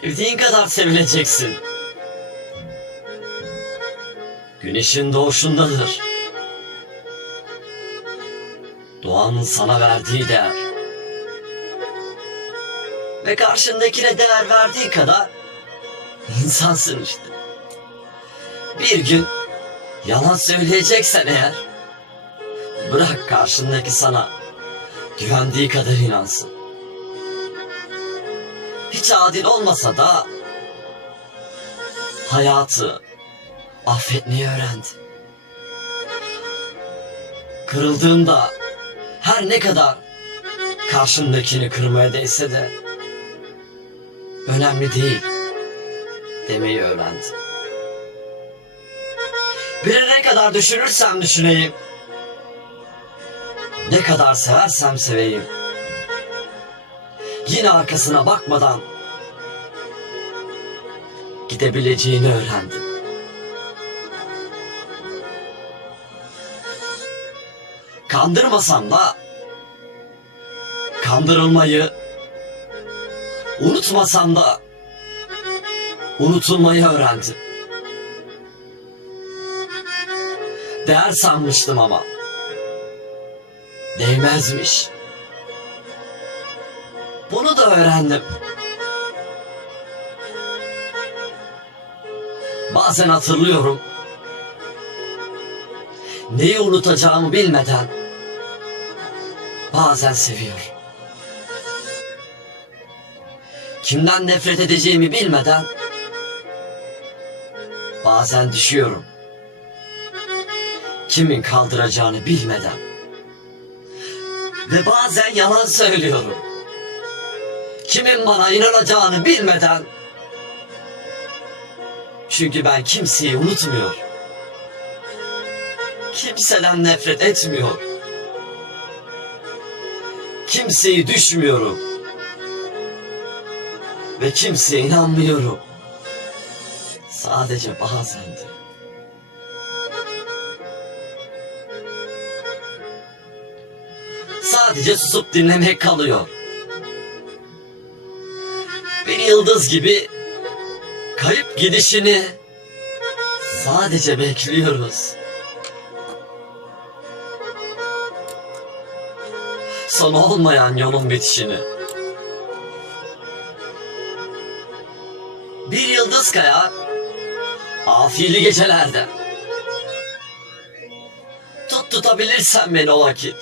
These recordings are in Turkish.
Sevdiğin kadar sevileceksin. Güneşin doğuşundadır. Doğanın sana verdiği değer. Ve karşındakine değer verdiği kadar insansın işte. Bir gün yalan söyleyeceksen eğer bırak karşındaki sana güvendiği kadar inansın. Hiç adil olmasa da hayatı affetmeyi öğrendi. Kırıldığında her ne kadar karşındakini kırmaya değse de önemli değil demeyi öğrendi. Biri ne kadar düşünürsem düşüneyim, ne kadar seversem seveyim, yine arkasına bakmadan gidebileceğini öğrendim. Kandırmasam da kandırılmayı unutmasam da unutulmayı öğrendim. Değer sanmıştım ama değmezmiş. Bunu da öğrendim. Bazen hatırlıyorum. Neyi unutacağımı bilmeden bazen seviyorum. Kimden nefret edeceğimi bilmeden bazen düşüyorum. Kimin kaldıracağını bilmeden ve bazen yalan söylüyorum. Kimin bana inanacağını bilmeden çünkü ben kimseyi unutmuyor. Kimseden nefret etmiyor. Kimseyi düşmüyorum. Ve kimseye inanmıyorum. Sadece bazendir. Sadece susup dinlemek kalıyor. Yıldız gibi kayıp gidişini sadece bekliyoruz. Sonu olmayan yolun bitişini. Bir yıldız kayar, afili gecelerde. Tut tutabilirsen beni o vakit.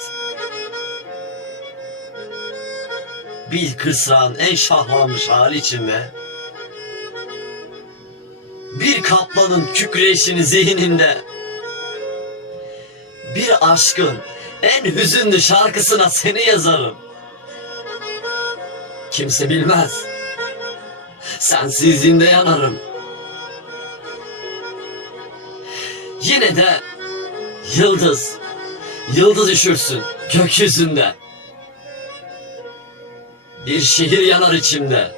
Bir kısrağın en şahlanmış hali içinde. Bir kaplanın kükreyişini zihnimde. Bir aşkın en hüzünlü şarkısına seni yazarım. Kimse bilmez. Sensizliğinde yanarım. Yine de yıldız, yıldız üşürsün gökyüzünde. Bir şehir yanar içimde.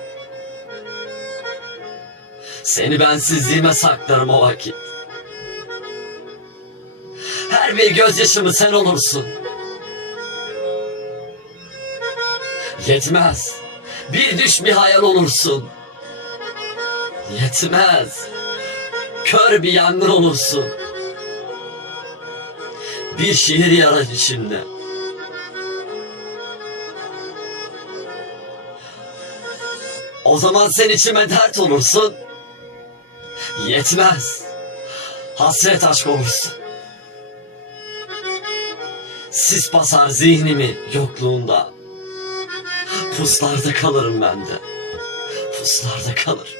Seni bensizliğime saklarım o vakit. Her bir gözyaşımı sen olursun. Yetmez. Bir düş bir hayal olursun. Yetmez. Kör bir yangın olursun. Bir şehir yarar içimde. O zaman sen içime dert olursun. Yetmez. Hasret aşk olursun. Sis basar zihnimi yokluğunda. Puslarda kalırım ben de. Puslarda kalır.